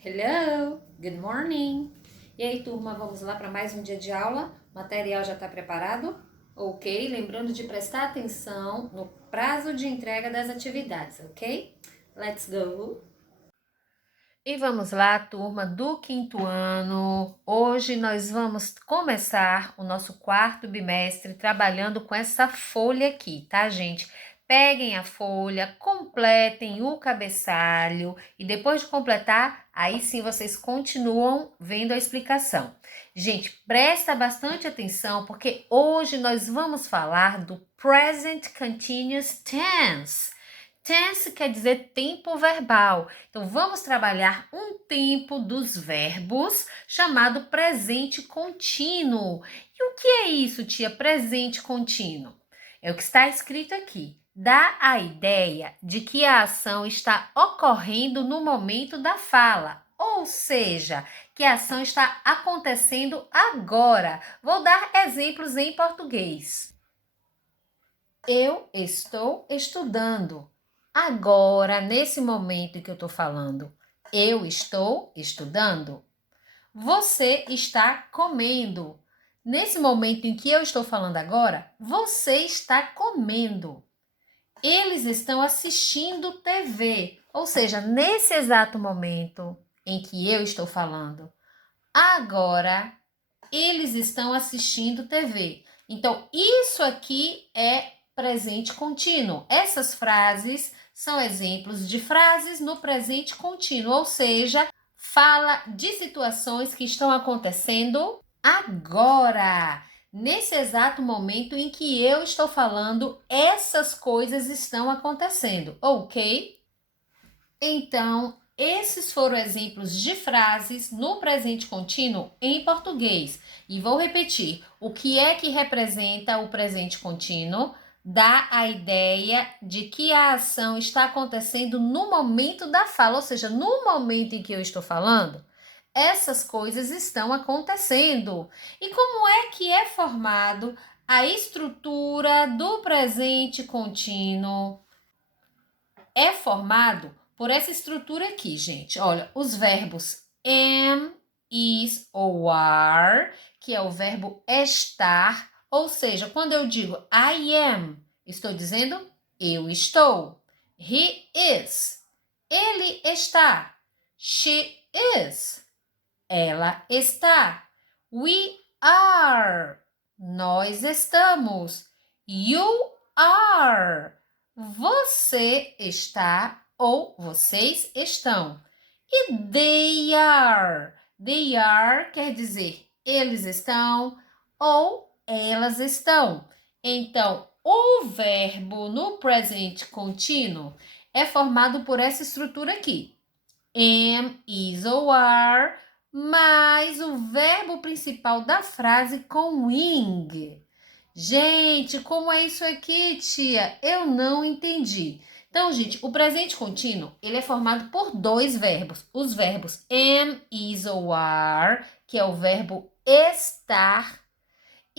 Hello, good morning. E aí, turma, vamos lá para mais um dia de aula? O material já está preparado? Ok, lembrando de prestar atenção no prazo de entrega das atividades, ok? Let's go! E vamos lá, turma do quinto ano. Hoje nós vamos começar o nosso quarto bimestre trabalhando com essa folha aqui, tá, gente? Peguem a folha, completem o cabeçalho e depois de completar, aí sim vocês continuam vendo a explicação. Gente, presta bastante atenção porque hoje nós vamos falar do Present Continuous Tense. Tense quer dizer tempo verbal. Então, vamos trabalhar um tempo dos verbos chamado presente contínuo. E o que é isso, tia? Presente contínuo? É o que está escrito aqui. Dá a ideia de que a ação está ocorrendo no momento da fala, ou seja, que a ação está acontecendo agora. Vou dar exemplos em português. Eu estou estudando. Agora, nesse momento em que eu estou falando, eu estou estudando. Você está comendo. Nesse momento em que eu estou falando agora, você está comendo. Eles estão assistindo TV. Ou seja, nesse exato momento em que eu estou falando, agora eles estão assistindo TV. Então, isso aqui é presente contínuo. Essas frases são exemplos de frases no presente contínuo, ou seja, fala de situações que estão acontecendo agora. Nesse exato momento em que eu estou falando, essas coisas estão acontecendo, ok? Então, esses foram exemplos de frases no presente contínuo em português. E vou repetir: o que é que representa o presente contínuo? Dá a ideia de que a ação está acontecendo no momento da fala, ou seja, no momento em que eu estou falando, essas coisas estão acontecendo. E como é que é formado a estrutura do presente contínuo? É formado por essa estrutura aqui, gente. Olha, os verbos am, is ou are, que é o verbo estar, ou seja, quando eu digo I am, estou dizendo eu estou. He is, ele está. She is, ela está. We are, nós estamos. You are, você está ou vocês estão. E they are quer dizer eles estão ou elas estão. Então, o verbo no presente contínuo é formado por essa estrutura aqui. Am, is ou are, mais o verbo principal da frase com ing. Gente, como é isso aqui, tia? Eu não entendi. Então, gente, o presente contínuo, ele é formado por dois verbos. Os verbos am, is ou are, que é o verbo estar,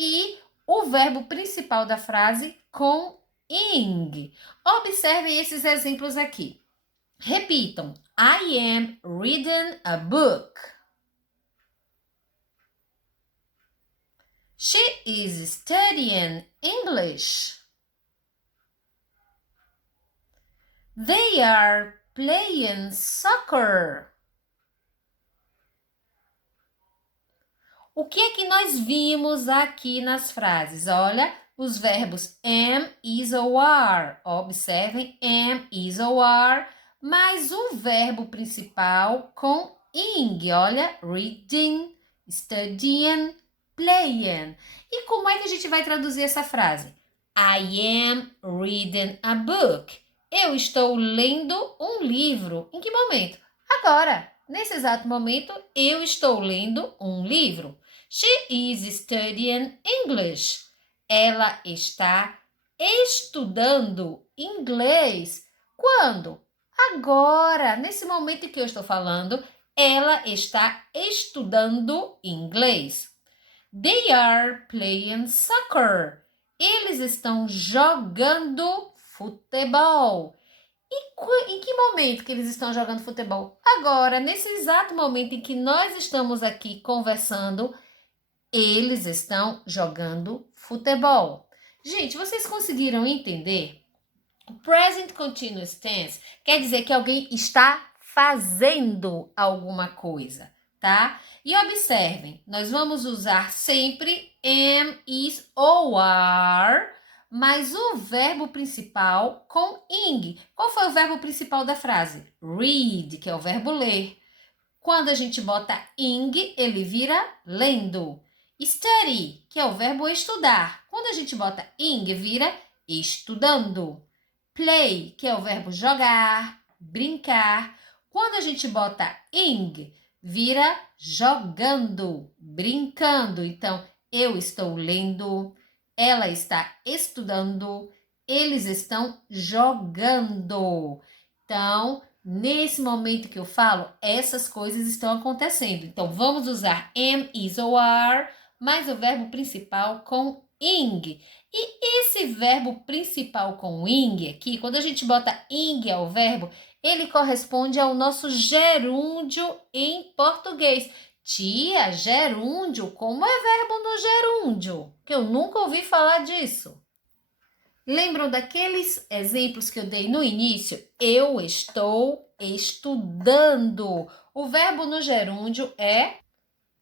e o verbo principal da frase com ing. Observem esses exemplos aqui. Repitam. I am reading a book. She is studying English. They are playing soccer. O que é que nós vimos aqui nas frases? Olha, os verbos am, is ou are. Observem, am, is ou are, mais o verbo principal com ing. Olha, reading, studying, playing. E como é que a gente vai traduzir essa frase? I am reading a book. Eu estou lendo um livro. Em que momento? Agora. Nesse exato momento, eu estou lendo um livro. She is studying English. Ela está estudando inglês. Quando? Agora, nesse momento em que eu estou falando, ela está estudando inglês. They are playing soccer. Eles estão jogando futebol. E Em que momento que eles estão jogando futebol? Agora, nesse exato momento em que nós estamos aqui conversando, eles estão jogando futebol. Gente, vocês conseguiram entender? O present continuous tense quer dizer que alguém está fazendo alguma coisa, tá? E observem, nós vamos usar sempre am, is ou are, mas o verbo principal com ing. Qual foi o verbo principal da frase? Read, que é o verbo ler. Quando a gente bota ing, ele vira lendo. Study, que é o verbo estudar. Quando a gente bota ing, vira estudando. Play, que é o verbo jogar, brincar. Quando a gente bota ing, vira jogando, brincando. Então, eu estou lendo, ela está estudando, eles estão jogando. Então, nesse momento que eu falo, essas coisas estão acontecendo. Então, vamos usar am, is ou are, mais o verbo principal com ing. E esse verbo principal com ing aqui, quando a gente bota ing ao verbo, ele corresponde ao nosso gerúndio em português. Tia, gerúndio, como é verbo no gerúndio? Que eu nunca ouvi falar disso. Lembram daqueles exemplos que eu dei no início? Eu estou estudando. O verbo no gerúndio é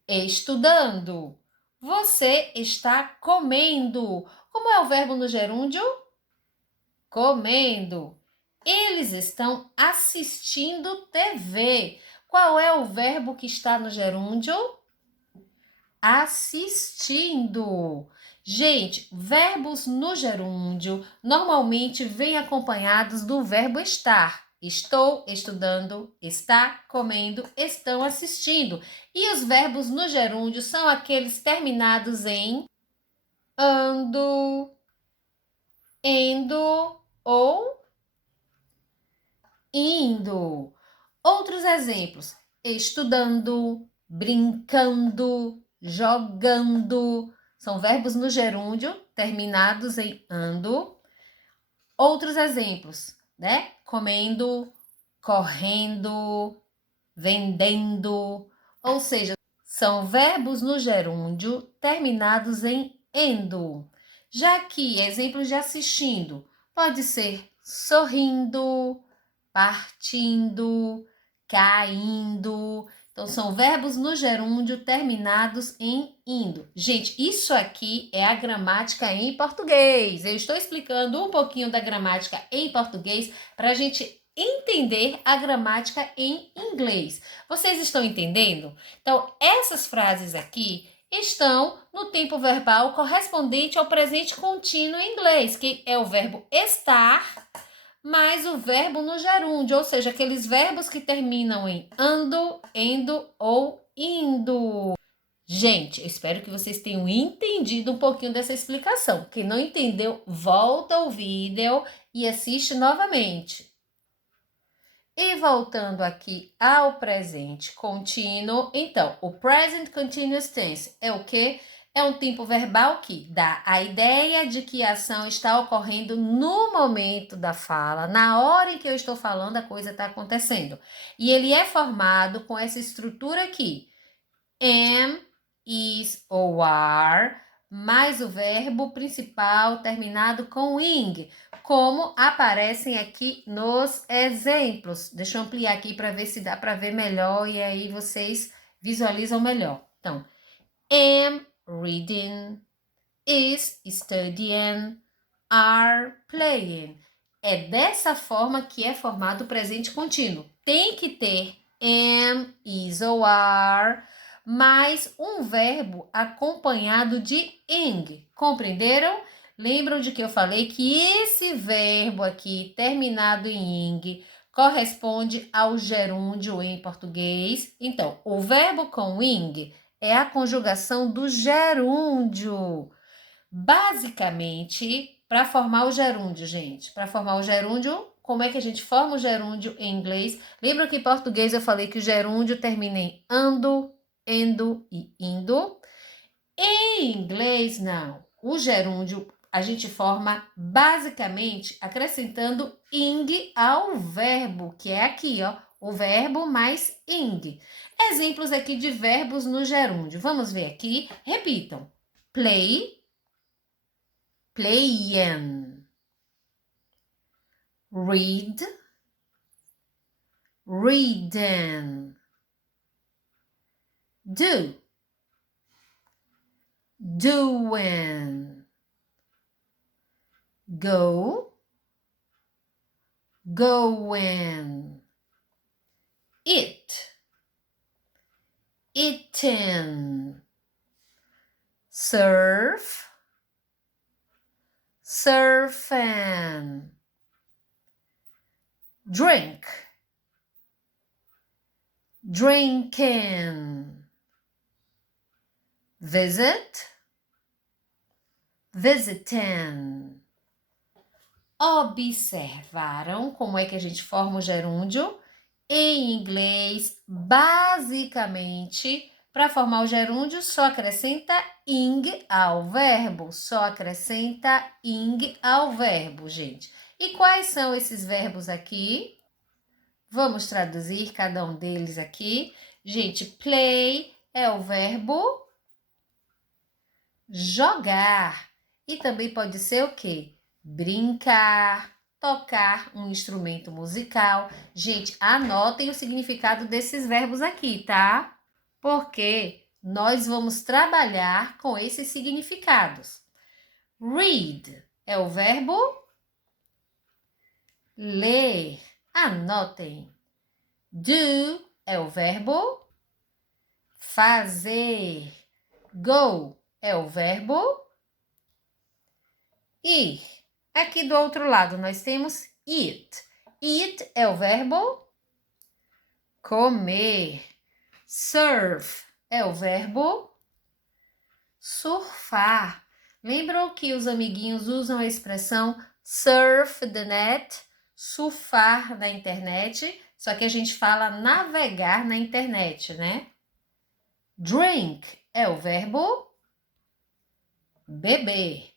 estudando. Você está comendo. Como é o verbo no gerúndio? Comendo. Eles estão assistindo TV. Qual é o verbo que está no gerúndio? Assistindo. Gente, verbos no gerúndio normalmente vêm acompanhados do verbo estar. Estou estudando, está comendo, estão assistindo. E os verbos no gerúndio são aqueles terminados em ando, endo ou indo. Outros exemplos: estudando, brincando, jogando. São verbos no gerúndio terminados em ando. Outros exemplos, né? Comendo, correndo, vendendo. Ou seja, são verbos no gerúndio terminados em endo. Já aqui, exemplos de assistindo, pode ser sorrindo, partindo, caindo. Então, são verbos no gerúndio terminados em indo. Gente, isso aqui é a gramática em português. Eu estou explicando um pouquinho da gramática em português para a gente entender a gramática em inglês. Vocês estão entendendo? Então, essas frases aqui estão no tempo verbal correspondente ao presente contínuo em inglês, que é o verbo estar mais o verbo no gerúndio, ou seja, aqueles verbos que terminam em ando, endo ou indo. Gente, eu espero que vocês tenham entendido um pouquinho dessa explicação. Quem não entendeu, volta o vídeo e assiste novamente. E voltando aqui ao presente contínuo, então, o present continuous tense é o quê? É um tempo verbal que dá a ideia de que a ação está ocorrendo no momento da fala, na hora em que eu estou falando, a coisa está acontecendo. E ele é formado com essa estrutura aqui: am, is ou are, mais o verbo principal terminado com ing, como aparecem aqui nos exemplos. Deixa eu ampliar aqui para ver se dá para ver melhor e aí vocês visualizam melhor. Então, am reading, is studying, are playing. É dessa forma que é formado o presente contínuo. Tem que ter am, is ou are, mais um verbo acompanhado de ing. Compreenderam? Lembram de que eu falei que esse verbo aqui, terminado em ing, corresponde ao gerúndio em português? Então, o verbo com ing é a conjugação do gerúndio. Basicamente, para formar o gerúndio, gente, para formar o gerúndio, como é que a gente forma o gerúndio em inglês? Lembra que em português eu falei que o gerúndio termina em ando, endo e indo? Em inglês, não. O gerúndio, a gente forma basicamente acrescentando ing ao verbo, que é aqui, ó, o verbo mais ing. Exemplos aqui de verbos no gerúndio. Vamos ver aqui. Repitam. Play, playin. Read, reading. Do, doing. Go, going. Eat, eating. Surf, surfing. Drink, drinking. Visit, visiting. Observaram como é que a gente forma o gerúndio? Em inglês, basicamente, para formar o gerúndio, só acrescenta ing ao verbo. Só acrescenta ing ao verbo, gente. E quais são esses verbos aqui? Vamos traduzir cada um deles aqui. Gente, play é o verbo jogar. E também pode ser o quê? Brincar, tocar um instrumento musical. Gente, anotem o significado desses verbos aqui, tá? Porque nós vamos trabalhar com esses significados. Read é o verbo ler. Anotem. Do é o verbo fazer. Go é o verbo ir. Aqui do outro lado nós temos eat. Eat é o verbo comer. Surf é o verbo surfar. Lembram que os amiguinhos usam a expressão surf the net, surfar na internet, só que a gente fala navegar na internet, né? Drink é o verbo beber.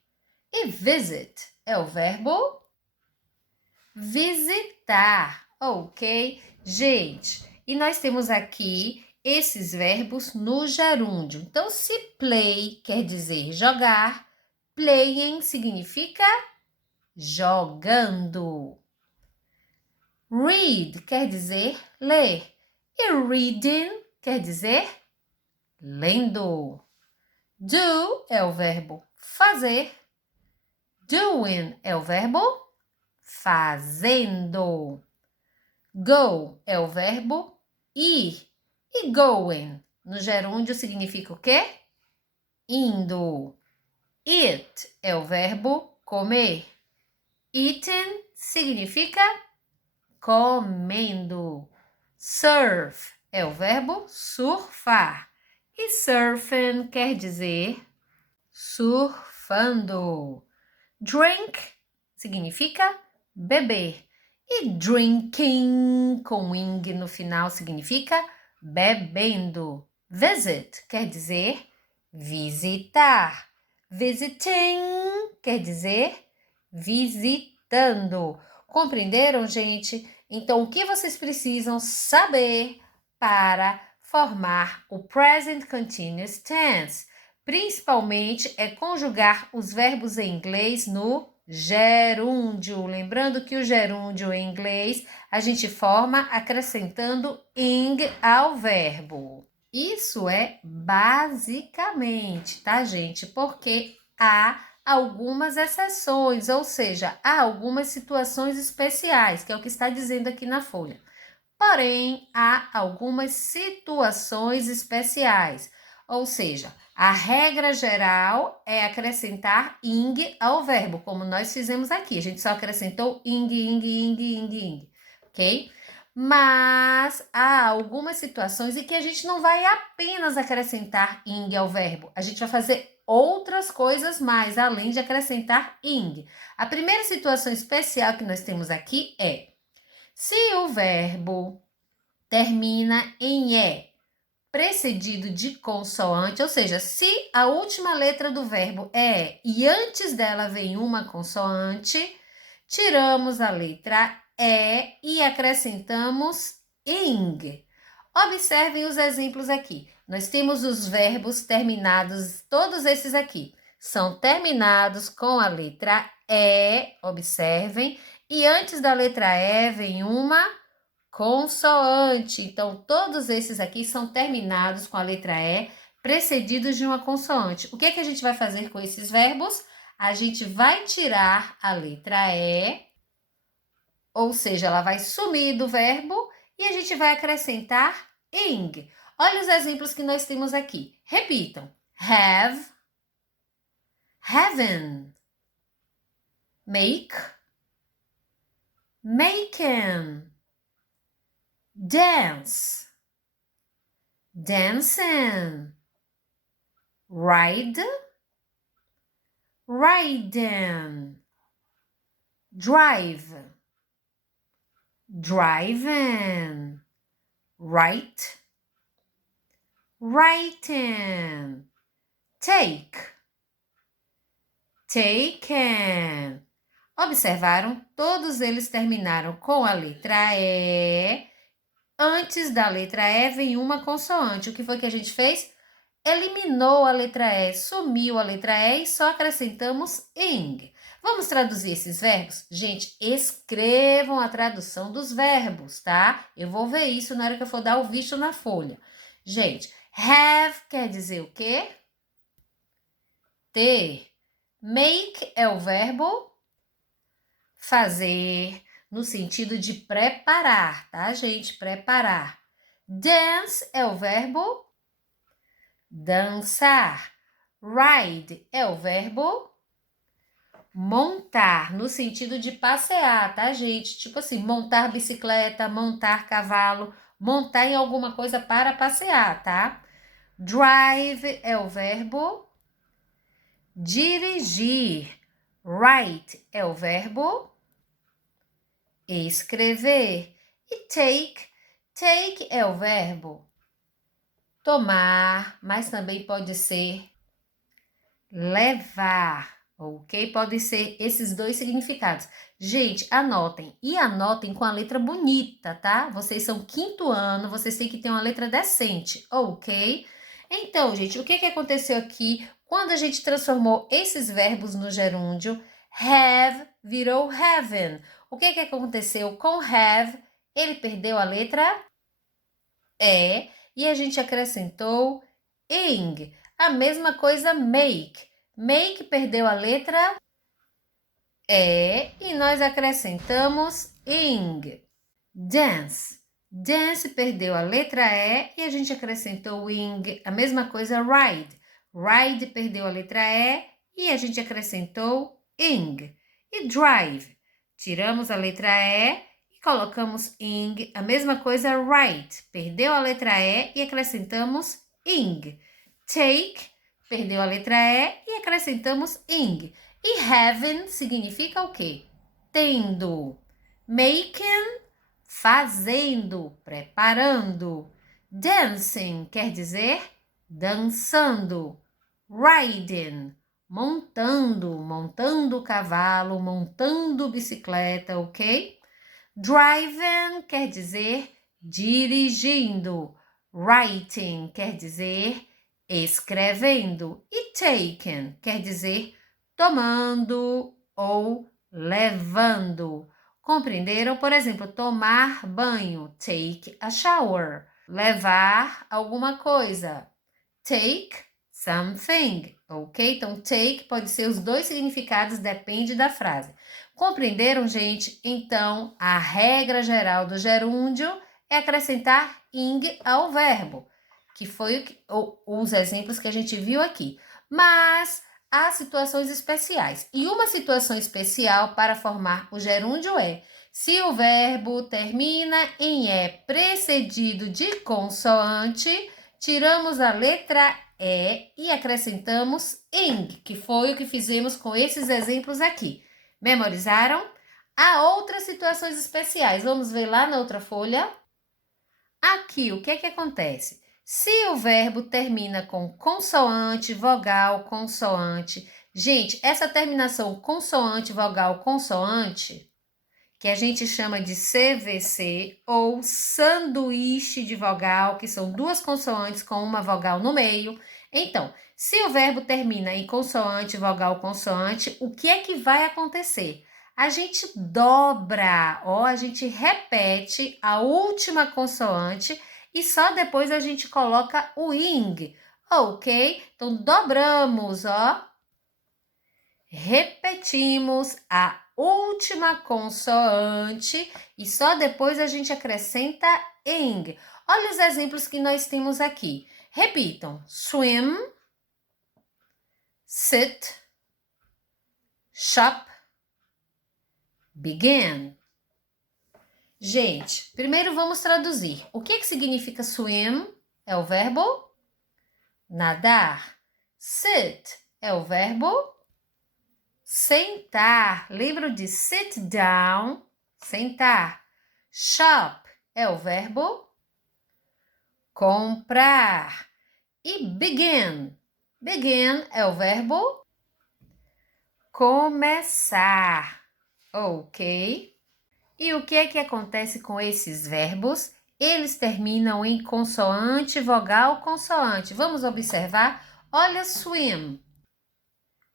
E visit é o verbo visitar, ok? Gente, e nós temos aqui esses verbos no gerúndio. Então, se play quer dizer jogar, playing significa jogando. Read quer dizer ler. E reading quer dizer lendo. Do é o verbo fazer. Doing é o verbo fazendo. Go é o verbo ir. E going no gerúndio significa o quê? Indo. Eat é o verbo comer. Eating significa comendo. Surf é o verbo surfar. E surfing quer dizer surfando. Drink significa beber. E drinking, com ing no final, significa bebendo. Visit quer dizer visitar. Visiting quer dizer visitando. Compreenderam, gente? Então, o que vocês precisam saber para formar o Present Continuous Tense? Principalmente é conjugar os verbos em inglês no gerúndio. Lembrando que o gerúndio em inglês a gente forma acrescentando ing ao verbo. Isso é basicamente, tá, gente? Porque há algumas exceções, ou seja, há algumas situações especiais, que é o que está dizendo aqui na folha. Porém, há algumas situações especiais, ou seja, a regra geral é acrescentar ing ao verbo, como nós fizemos aqui. A gente só acrescentou ing, ok? Mas há algumas situações em que a gente não vai apenas acrescentar ing ao verbo. A gente vai fazer outras coisas mais, além de acrescentar ing. A primeira situação especial que nós temos aqui é se o verbo termina em E, precedido de consoante, ou seja, se a última letra do verbo é e antes dela vem uma consoante, tiramos a letra e acrescentamos ing. Observem os exemplos aqui. Nós temos os verbos terminados, todos esses aqui são terminados com a letra observem, e antes da letra vem uma consoante. Então, todos esses aqui são terminados com a letra precedidos de uma consoante. O que é que a gente vai fazer com esses verbos? A gente vai tirar a letra ou seja, ela vai sumir do verbo e a gente vai acrescentar ing. Olha os exemplos que nós temos aqui. Repitam. Have, haven't, make, making, dance, dancing, ride, riding, drive, driving, write, writing, take, taken. Observaram? Todos eles terminaram com a letra E. Antes da letra E vem uma consoante. O que foi que a gente fez? Eliminou a letra E, sumiu a letra E e só acrescentamos ing. Vamos traduzir esses verbos? Gente, escrevam a tradução dos verbos, tá? Eu vou ver isso na hora que eu for dar o visto na folha. Gente, have quer dizer o quê? Ter. Make é o verbo fazer, no sentido de preparar, tá, gente? Preparar. Dance é o verbo dançar. Ride é o verbo montar, no sentido de passear, tá, gente? Tipo assim, montar bicicleta, montar cavalo, montar em alguma coisa para passear, tá? Drive é o verbo dirigir. Write é o verbo escrever. E take é o verbo tomar, mas também pode ser levar, ok? Podem ser esses dois significados. Gente, anotem. E anotem com a letra bonita, tá? Vocês são 5º ano, vocês têm que ter uma letra decente, ok? Então, gente, o que aconteceu aqui quando a gente transformou esses verbos no gerúndio? Have virou haven't. O que aconteceu com have? Ele perdeu a letra e a gente acrescentou ing. A mesma coisa make. Make perdeu a letra e nós acrescentamos ing. Dance. Dance perdeu a letra e a gente acrescentou ing. A mesma coisa ride. Ride perdeu a letra e a gente acrescentou ing. E drive. Tiramos a letra e colocamos ing. A mesma coisa write. Perdeu a letra e acrescentamos ing. Take perdeu a letra e acrescentamos ing. E having significa o quê? Tendo. Making, fazendo, preparando. Dancing quer dizer dançando. Riding, montando cavalo, montando bicicleta, ok? Driving quer dizer dirigindo. Writing quer dizer escrevendo. E taken quer dizer tomando ou levando. Compreenderam? Por exemplo, tomar banho, take a shower. Levar alguma coisa, take something, ok? Então, take pode ser os dois significados, depende da frase. Compreenderam, gente? Então, a regra geral do gerúndio é acrescentar ing ao verbo, que foi os exemplos que a gente viu aqui. Mas há situações especiais. E uma situação especial para formar o gerúndio é se o verbo termina em precedido de consoante, tiramos a letra e acrescentamos ing, que foi o que fizemos com esses exemplos aqui. Memorizaram? Há outras situações especiais. Vamos ver lá na outra folha. Aqui, o que acontece? Se o verbo termina com consoante, vogal, consoante. Gente, essa terminação consoante, vogal, consoante, que a gente chama de CVC ou sanduíche de vogal, que são duas consoantes com uma vogal no meio. Então, se o verbo termina em consoante, vogal, consoante, o que é que vai acontecer? A gente dobra, a gente repete a última consoante e só depois a gente coloca o ing, ok? Então, dobramos, repetimos a última consoante e só depois a gente acrescenta ing. Olha os exemplos que nós temos aqui. Repitam: swim, sit, shop, begin. Gente, primeiro vamos traduzir. O que significa swim? É o verbo nadar. Sit é o verbo sentar. Lembra de sit down? Sentar. Shop é o verbo comprar. E begin. Begin é o verbo começar. Ok? E o que é que acontece com esses verbos? Eles terminam em consoante, vogal, consoante. Vamos observar? Olha, swim.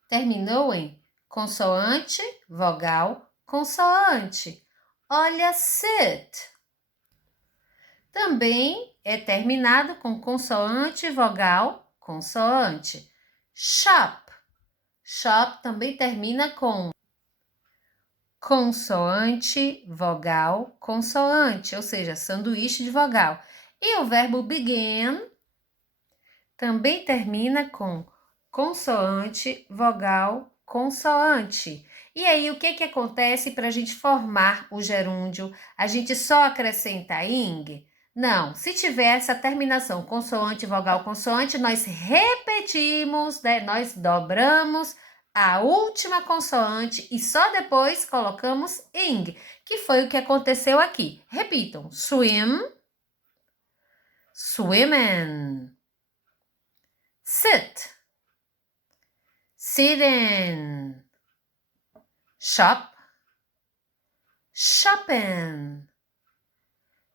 Terminou em consoante, vogal, consoante. Olha, sit. Também é terminado com consoante, vogal, consoante. Shop. Shop também termina com consoante, vogal, consoante, ou seja, sanduíche de vogal. E o verbo begin também termina com consoante, vogal, consoante. E aí, o que acontece para a gente formar o gerúndio? A gente só acrescenta ing? Não, se tiver essa terminação consoante, vogal, consoante, nós repetimos, né? Nós dobramos a última consoante e só depois colocamos ing, que foi o que aconteceu aqui. Repitam: swim, swimming, sit, sitting, shop, shopping,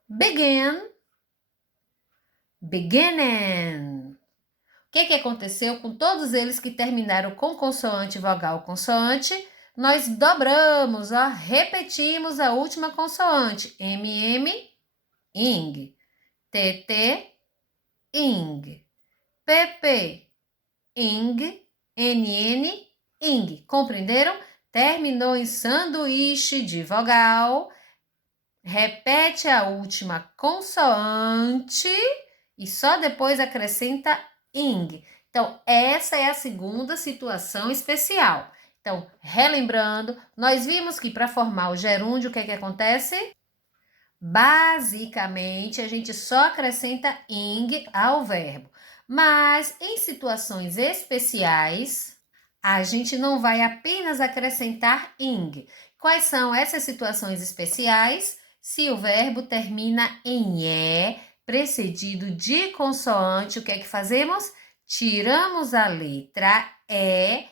begin, beginning. O que aconteceu com todos eles que terminaram com consoante, vogal, consoante? Nós dobramos, repetimos a última consoante. MM, ing. TT, ing. PP, ing. NN, ing. Compreenderam? Terminou em sanduíche de vogal. Repete a última consoante e só depois acrescenta ing. Então, essa é a segunda situação especial. Então, relembrando, nós vimos que para formar o gerúndio, o que acontece? Basicamente, a gente só acrescenta ing ao verbo. Mas, em situações especiais, a gente não vai apenas acrescentar ing. Quais são essas situações especiais? Se o verbo termina em e, precedido de consoante, o que é que fazemos? Tiramos a letra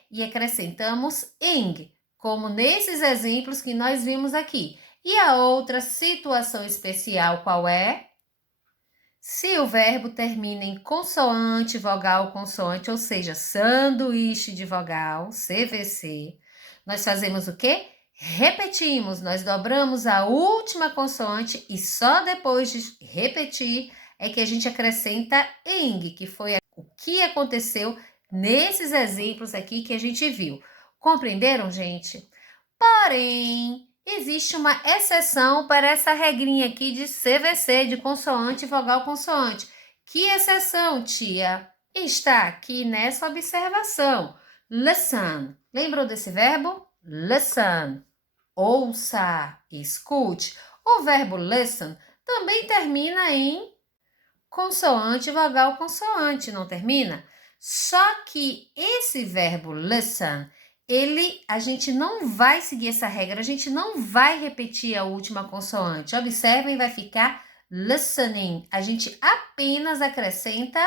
e acrescentamos ing, como nesses exemplos que nós vimos aqui. E a outra situação especial qual é? Se o verbo termina em consoante, vogal, consoante, ou seja, sanduíche de vogal, CVC, nós fazemos o quê? Repetimos, nós dobramos a última consoante e só depois de repetir é que a gente acrescenta ing, que foi o que aconteceu nesses exemplos aqui que a gente viu. Compreenderam, gente? Porém, existe uma exceção para essa regrinha aqui de CVC, de consoante, vogal, consoante. Que exceção, tia? Está aqui nessa observação. Listen. Lembrou desse verbo? Listen. Ouça, escute. O verbo listen também termina em consoante, vogal, consoante, não termina? Só que esse verbo listen, a gente não vai seguir essa regra, a gente não vai repetir a última consoante. Observem, vai ficar listening. A gente apenas acrescenta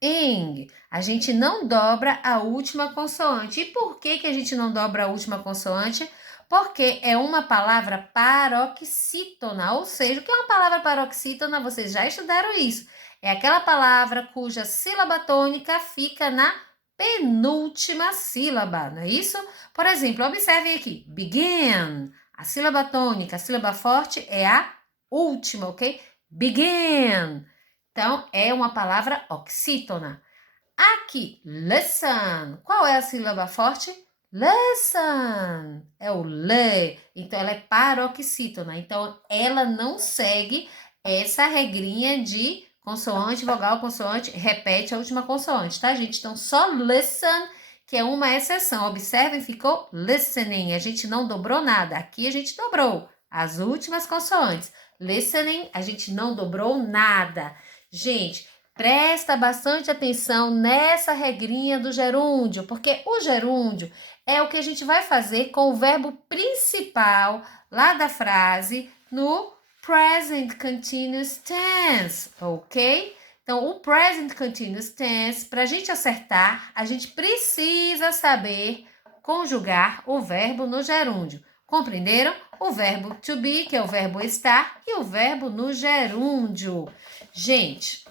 ing. A gente não dobra a última consoante. E por que a gente não dobra a última consoante? Porque é uma palavra paroxítona, ou seja, o que é uma palavra paroxítona? Vocês já estudaram isso. É aquela palavra cuja sílaba tônica fica na penúltima sílaba, não é isso? Por exemplo, observem aqui, begin. A sílaba tônica, a sílaba forte é a última, ok? Begin. Então, é uma palavra oxítona. Aqui, listen. Qual é a sílaba forte? Listen. É o le. Então, ela é paroxítona. Então, ela não segue essa regrinha de consoante, vogal, consoante, repete a última consoante, tá, gente? Então, só listen, que é uma exceção. Observem, ficou listening. A gente não dobrou nada. Aqui a gente dobrou as últimas consoantes. Listening, a gente não dobrou nada. Gente, presta bastante atenção nessa regrinha do gerúndio, porque o gerúndio é o que a gente vai fazer com o verbo principal lá da frase no present continuous tense, ok? Então, o present continuous tense, para a gente acertar, a gente precisa saber conjugar o verbo no gerúndio. Compreenderam? O verbo to be, que é o verbo estar, e o verbo no gerúndio. Gente,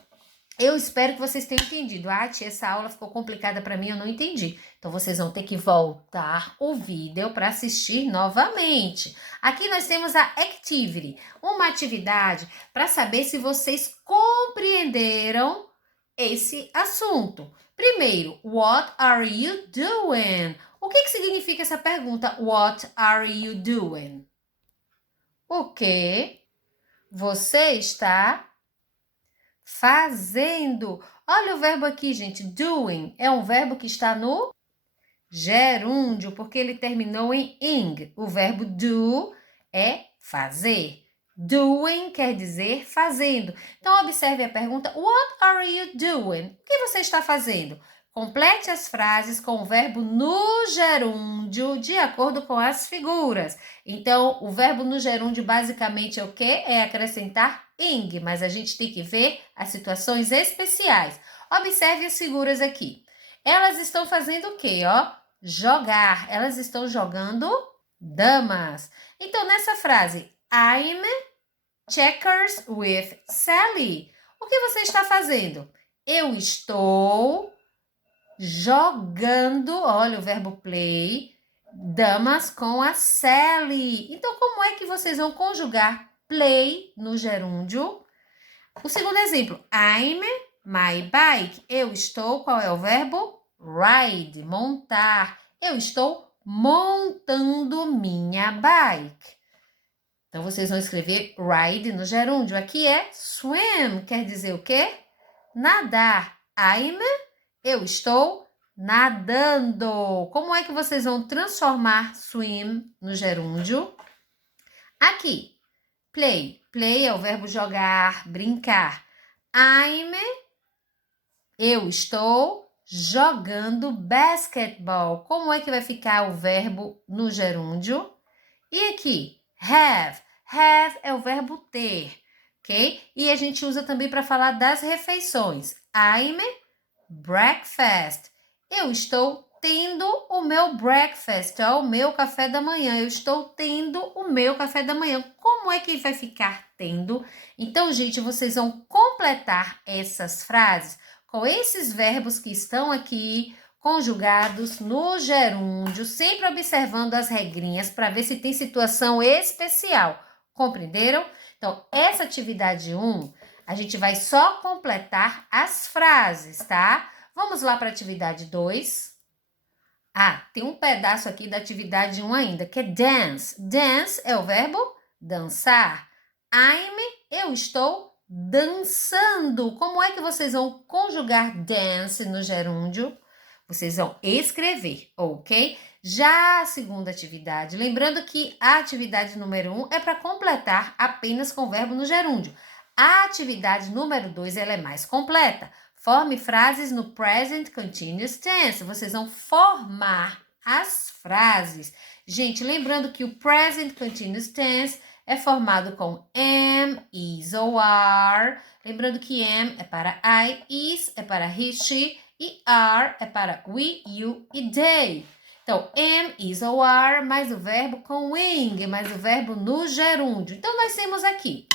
eu espero que vocês tenham entendido. Tia, essa aula ficou complicada para mim, eu não entendi. Então, vocês vão ter que voltar o vídeo para assistir novamente. Aqui nós temos a activity, uma atividade para saber se vocês compreenderam esse assunto. Primeiro, what are you doing? O que significa essa pergunta? What are you doing? O que você está fazendo? Olha o verbo aqui, gente. Doing é um verbo que está no gerúndio, porque ele terminou em ing. O verbo do é fazer. Doing quer dizer fazendo. Então, observe a pergunta. What are you doing? O que você está fazendo? Complete as frases com o verbo no gerúndio de acordo com as figuras. Então, o verbo no gerúndio basicamente é o quê? É acrescentar ing, mas a gente tem que ver as situações especiais. Observe as figuras aqui. Elas estão fazendo o quê? Jogar. Elas estão jogando damas. Então, nessa frase, I'm checkers with Sally. O que você está fazendo? Eu estou jogando, olha o verbo play, damas com a Sally. Então, como é que vocês vão conjugar play no gerúndio? O segundo exemplo, I'm my bike. Eu estou, qual é o verbo? Ride, montar. Eu estou montando minha bike. Então, vocês vão escrever ride no gerúndio. Aqui é swim, quer dizer o quê? Nadar. Eu estou nadando. Como é que vocês vão transformar swim no gerúndio? Aqui, play. Play é o verbo jogar, brincar. Eu estou jogando basquetebol. Como é que vai ficar o verbo no gerúndio? E aqui, have. Have é o verbo ter, ok? E a gente usa também para falar das refeições. I'm breakfast. Eu estou tendo o meu breakfast, o meu café da manhã. Eu estou tendo o meu café da manhã. Como é que vai ficar tendo? Então, gente, vocês vão completar essas frases com esses verbos que estão aqui conjugados no gerúndio, sempre observando as regrinhas para ver se tem situação especial. Compreenderam? Então, essa atividade 1, a gente vai só completar as frases, tá? Vamos lá para a atividade 2. Tem um pedaço aqui da atividade 1 ainda, que é dance. Dance é o verbo dançar. Eu estou dançando. Como é que vocês vão conjugar dance no gerúndio? Vocês vão escrever, ok? Já a segunda atividade, lembrando que a atividade número 1 é para completar apenas com o verbo no gerúndio. A atividade número 2, ela é mais completa. Forme frases no present continuous tense. Vocês vão formar as frases. Gente, lembrando que o present continuous tense é formado com am, is ou are. Lembrando que am é para I, is é para he, she e are é para we, you e they. Então, am, is ou are, mais o verbo com ing, mais o verbo no gerúndio. Então, nós temos aqui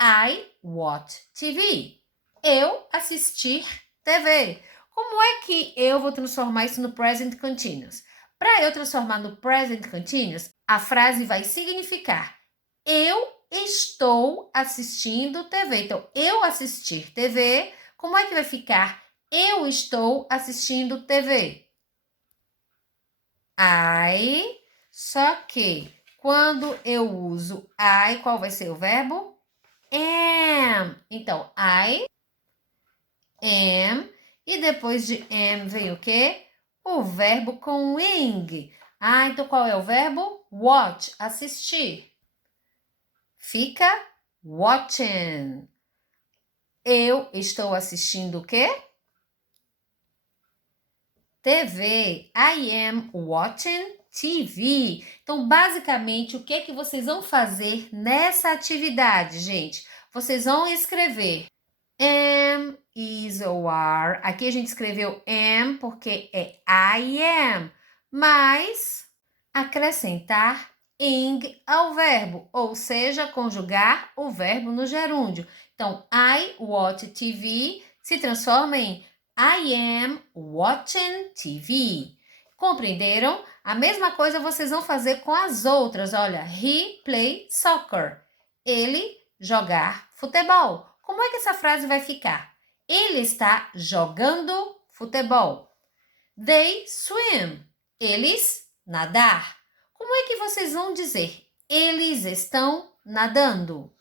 I watch TV. Eu assistir TV. Como é que eu vou transformar isso no present continuous? Para eu transformar no present continuous, a frase vai significar eu estou assistindo TV. Então, eu assistir TV, como é que vai ficar eu estou assistindo TV? Só que quando eu uso I, qual vai ser o verbo? Am. Então, I am. E depois de am vem o quê? O verbo com ing. Então qual é o verbo? Watch, assistir. Fica watching. Eu estou assistindo o quê? TV. I am watching TV. Então, basicamente, o que vocês vão fazer nessa atividade, gente? Vocês vão escrever am, is ou are. Aqui a gente escreveu am porque é I am, mas acrescentar ing ao verbo, ou seja, conjugar o verbo no gerúndio. Então, I watch TV se transforma em I am watching TV. Compreenderam? A mesma coisa vocês vão fazer com as outras. Olha, he play soccer. Ele jogar futebol. Como é que essa frase vai ficar? Ele está jogando futebol. They swim. Eles nadar. Como é que vocês vão dizer? Eles estão nadando.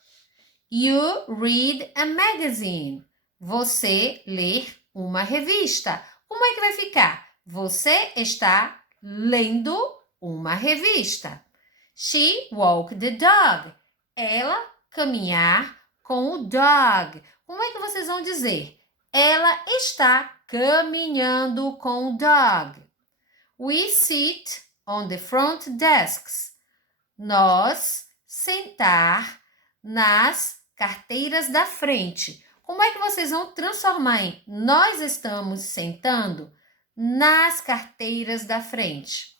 You read a magazine. Você lê uma revista. Como é que vai ficar? Você está lendo uma revista. She walked the dog. Ela caminhar com o dog. Como é que vocês vão dizer? Ela está caminhando com o dog. We sit on the front desks. Nós sentar nas carteiras da frente. Como é que vocês vão transformar em nós estamos sentando nas carteiras da frente?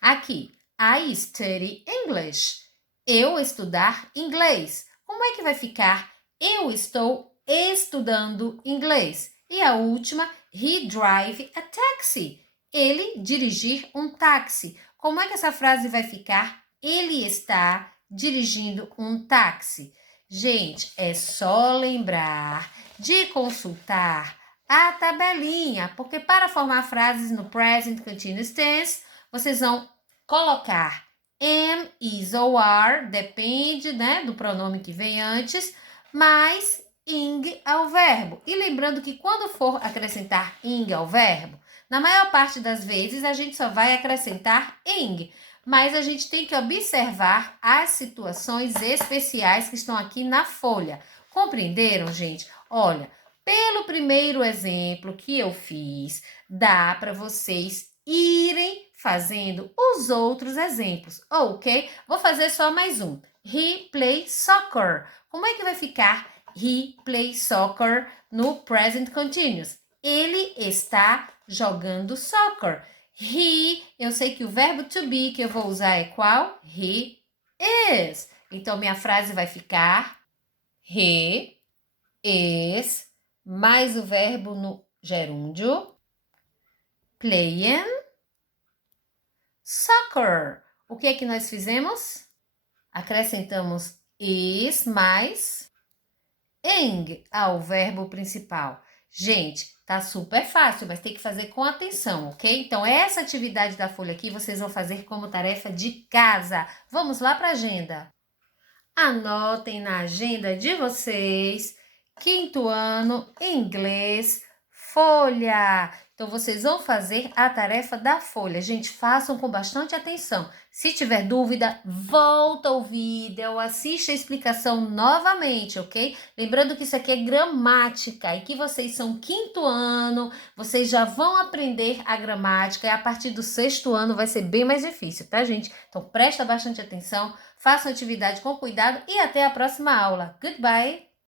Aqui, I study English. Eu estudar inglês. Como é que vai ficar? Eu estou estudando inglês. E a última, he drive a taxi. Ele dirigir um táxi. Como é que essa frase vai ficar? Ele está dirigindo um táxi. Gente, é só lembrar de consultar a tabelinha, porque para formar frases no present continuous tense, vocês vão colocar am, is ou are, depende, né, do pronome que vem antes, mais ing ao verbo. E lembrando que quando for acrescentar ing ao verbo, na maior parte das vezes a gente só vai acrescentar ing, mas a gente tem que observar as situações especiais que estão aqui na folha. Compreenderam, gente? Olha, pelo primeiro exemplo que eu fiz, dá para vocês irem fazendo os outros exemplos, ok? Vou fazer só mais um. He plays soccer. Como é que vai ficar he plays soccer no present continuous? Ele está jogando soccer. He, eu sei que o verbo to be que eu vou usar é qual? He is. Então, minha frase vai ficar he is, mais o verbo no gerúndio, playing soccer. O que é que nós fizemos? Acrescentamos is mais ing ao verbo principal. Gente, tá super fácil, mas tem que fazer com atenção, ok? Então, essa atividade da folha aqui vocês vão fazer como tarefa de casa. Vamos lá para a agenda. Anotem na agenda de vocês, 5º ano, inglês, folha. Então, vocês vão fazer a tarefa da folha. Gente, façam com bastante atenção. Se tiver dúvida, volta o vídeo, assiste a explicação novamente, ok? Lembrando que isso aqui é gramática e que vocês são 5º ano, vocês já vão aprender a gramática e a partir do 6º ano vai ser bem mais difícil, tá, gente? Então, presta bastante atenção, façam a atividade com cuidado e até a próxima aula. Goodbye!